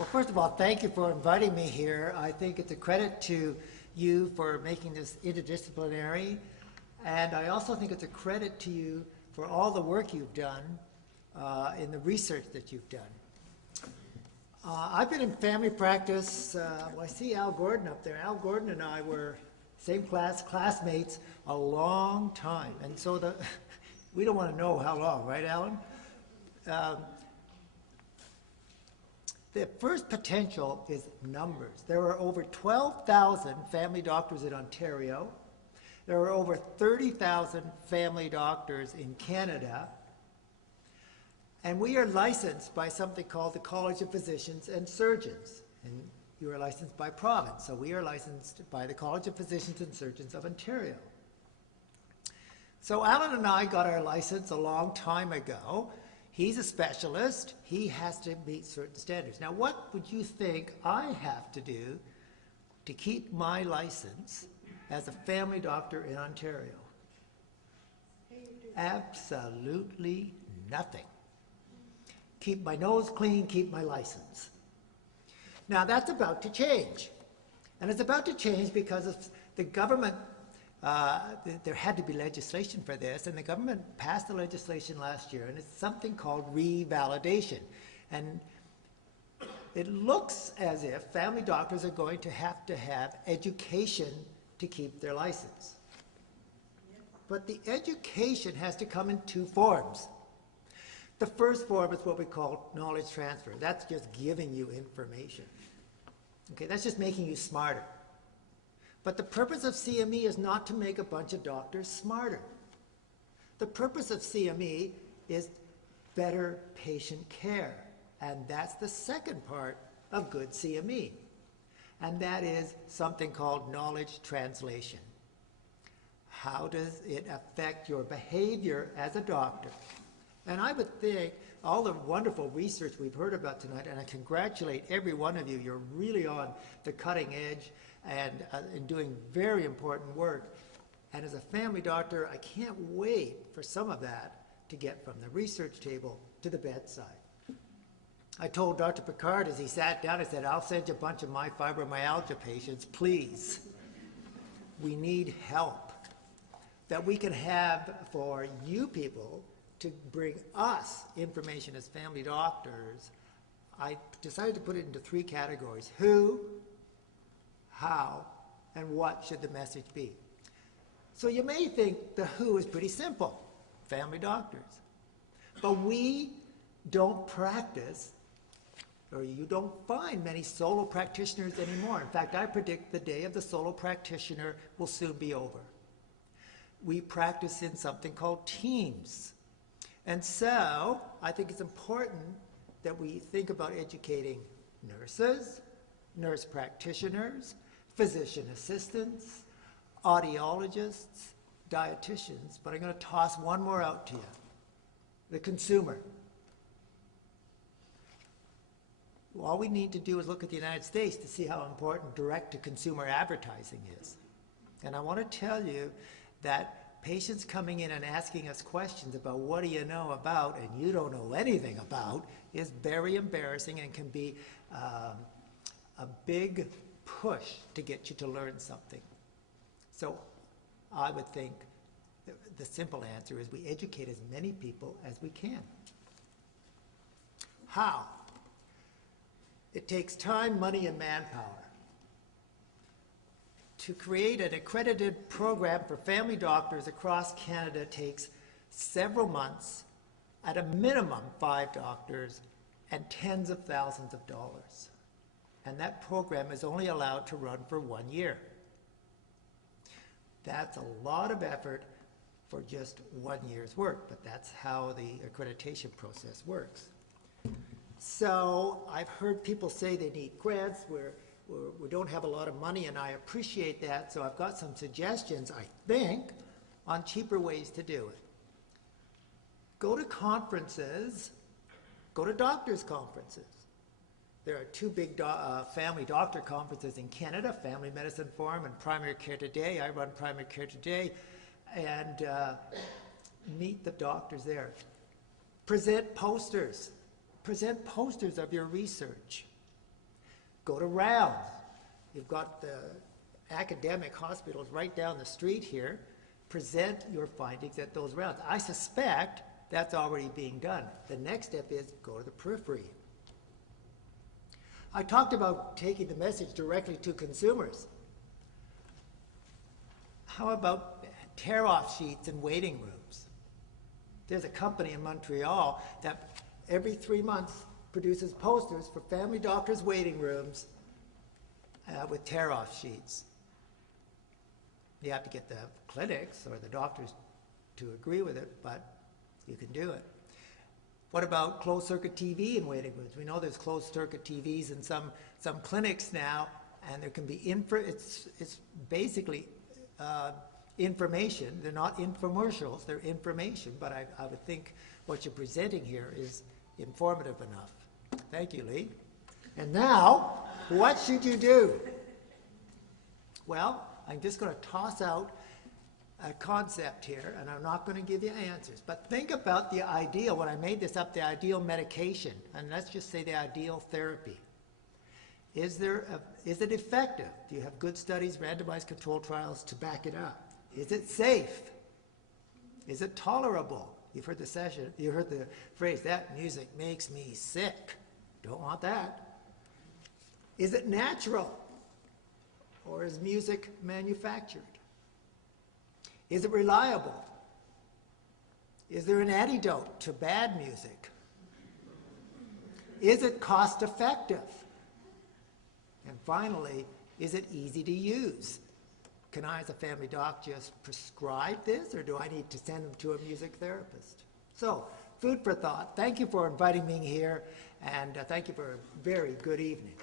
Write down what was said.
Well, first of all, thank you for inviting me here. I think it's a credit to you for making this interdisciplinary, and I also think it's a credit to you for all the work you've done in the research that you've done. I've been in family practice, well, I see Al Gordon up there. Al Gordon and I were same classmates a long time, and so we don't want to know how long, right, Alan? The first potential is numbers. There are over 12,000 family doctors in Ontario. There are over 30,000 family doctors in Canada. And we are licensed by something called the College of Physicians and Surgeons. And you are licensed by province. So we are licensed by the College of Physicians and Surgeons of Ontario. So Alan and I got our license a long time ago. He's a specialist. He has to meet certain standards. Now, what would you think I have to do to keep my license as a family doctor in Ontario? Absolutely nothing. Keep my nose clean, keep my license. Now, that's about to change. And it's about to change because of the government. There had to be legislation for this, and the government passed the legislation last year, and it's something called revalidation. And it looks as if family doctors are going to have education to keep their license. But the education has to come in two forms. The first form is what we call knowledge transfer. That's just giving you information. Okay, that's just making you smarter. But the purpose of CME is not to make a bunch of doctors smarter. The purpose of CME is better patient care. And that's the second part of good CME. And that is something called knowledge translation. How does it affect your behavior as a doctor? And I would think all the wonderful research we've heard about tonight, and I congratulate every one of you, you're really on the cutting edge and doing very important work. And as a family doctor, I can't wait for some of that to get from the research table to the bedside. I told Dr. Picard as he sat down, I said, I'll send you a bunch of my fibromyalgia patients, please. We need help that we can have for you people to bring us information as family doctors. I decided to put it into three categories: who, how, and what should the message be? So you may think the who is pretty simple, family doctors. But we don't practice, or you don't find many solo practitioners anymore. In fact, I predict the day of the solo practitioner will soon be over. We practice in something called teams. And so I think it's important that we think about educating nurses, nurse practitioners, physician assistants, audiologists, dietitians, but I'm going to toss one more out to you: the consumer. All we need to do is look at the United States to see how important direct-to-consumer advertising is. And I want to tell you that patients coming in and asking us questions about what do you know about, and you don't know anything about, is very embarrassing and can be a big push to get you to learn something. So I would think the simple answer is we educate as many people as we can. How? It takes time, money, and manpower. To create an accredited program for family doctors across Canada takes several months, at a minimum 5 doctors, and tens of thousands of dollars. And that program is only allowed to run for 1 year. That's a lot of effort for just 1 year's work, but that's how the accreditation process works. So I've heard people say they need grants. We don't have a lot of money, and I appreciate that, so I've got some suggestions, I think, on cheaper ways to do it. Go to conferences, go to doctors' conferences. There are 2 big family doctor conferences in Canada, Family Medicine Forum and Primary Care Today. I run Primary Care Today, and meet the doctors there. Present posters. Present posters of your research. go to rounds. You've got the academic hospitals right down the street here. Present your findings at those rounds. I suspect that's already being done. The next step is go to the periphery. I talked about taking the message directly to consumers. How about tear-off sheets in waiting rooms? There's a company in Montreal that every 3 months produces posters for family doctors' waiting rooms with tear-off sheets. You have to get the clinics or the doctors to agree with it, but you can do it. What about closed-circuit TV in waiting rooms? We know there's closed-circuit TVs in some clinics now, and there can be it's basically information. They're not infomercials, they're information, but I would think what you're presenting here is informative enough. Thank you, Lee. And now, what should you do? Well, I'm just going to toss out a concept here, and I'm not going to give you answers. But think about the ideal, when I made this up, the ideal medication, and let's just say the ideal therapy. Is it effective? Do you have good studies, randomized control trials to back it up? Is it safe? Is it tolerable? You heard the phrase, that music makes me sick. Don't want that. Is it natural? Or is music manufactured? Is it reliable? Is there an antidote to bad music? Is it cost effective? And finally, is it easy to use? Can I, as a family doc, just prescribe this, or do I need to send them to a music therapist? So, food for thought. Thank you for inviting me here, and thank you for a very good evening.